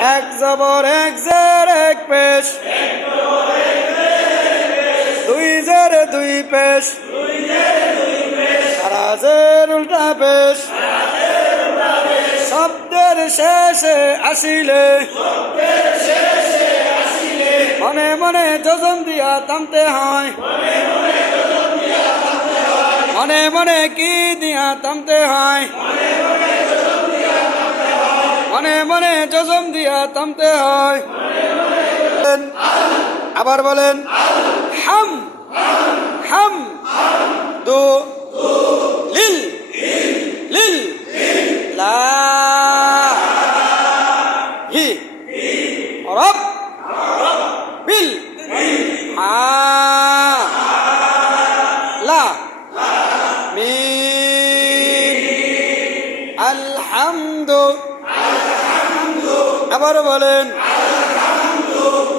এক জবর এক জের এক পেশ, দুই জের দুই পেশ, রাজের উল্টা পেশ, শব্দের শেষে আসিলে মনে মনে যজন দিয়া থামতে হয়, মনে মনে কি দিয়া থামতে হয়, মনে মনে যজন দিয়া থামতে হয়। আবার বলেন হাম হাম দু লিল লিল লা হি রব বিল লা মিন আলহামদু। আবার বলেন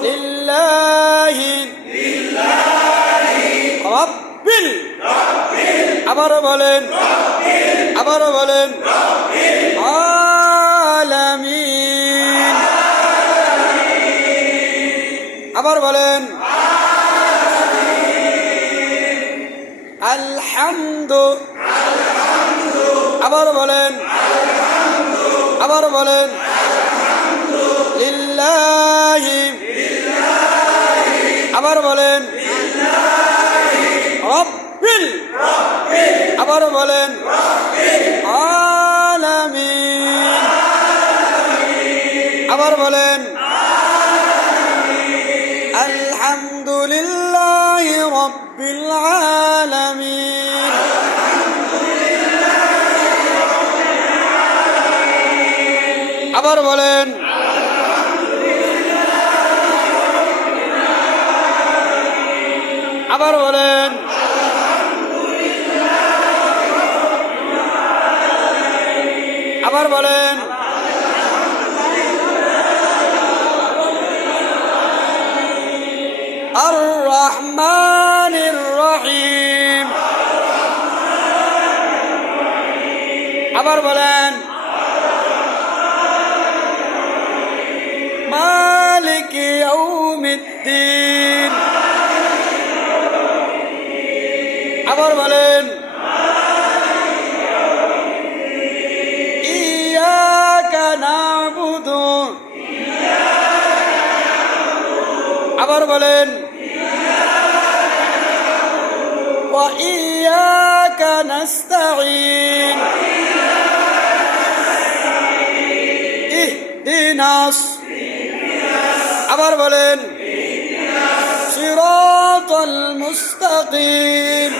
লিল্লাহি রাব্বিল। আবার বলেন আলামিন। আবার বলেন আলহামদু। আবার বলেন লিল্লাহি। আবার বলেন রাব্বিল। আবার বলেন আলামিন। আবার বলেন আলহামদুলিল্লাহি রাব্বিল আলামিন। আবার বলেন আবার বলেন আবার বলেন আর রহমানির রহিম। আবার বলেন মালিকি ইয়াউমিদ্দিন। আবার বলেন ইয়াকা নাবুদু। আবার বলেন ওয়া ইয়াকা নাস্তাঈন। ইহদিনাস। আবার বলেন সিরাতাল মুস্তাকিম।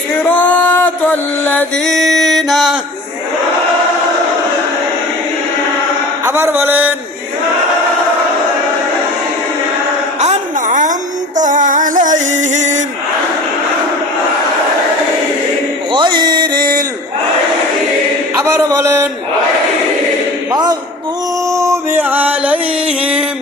সিরাতাল লাযীনা। আবার বলেন আনআমতা আলাইহিম গায়রিল। আবার বলেন মাগদুবি আলাইহিম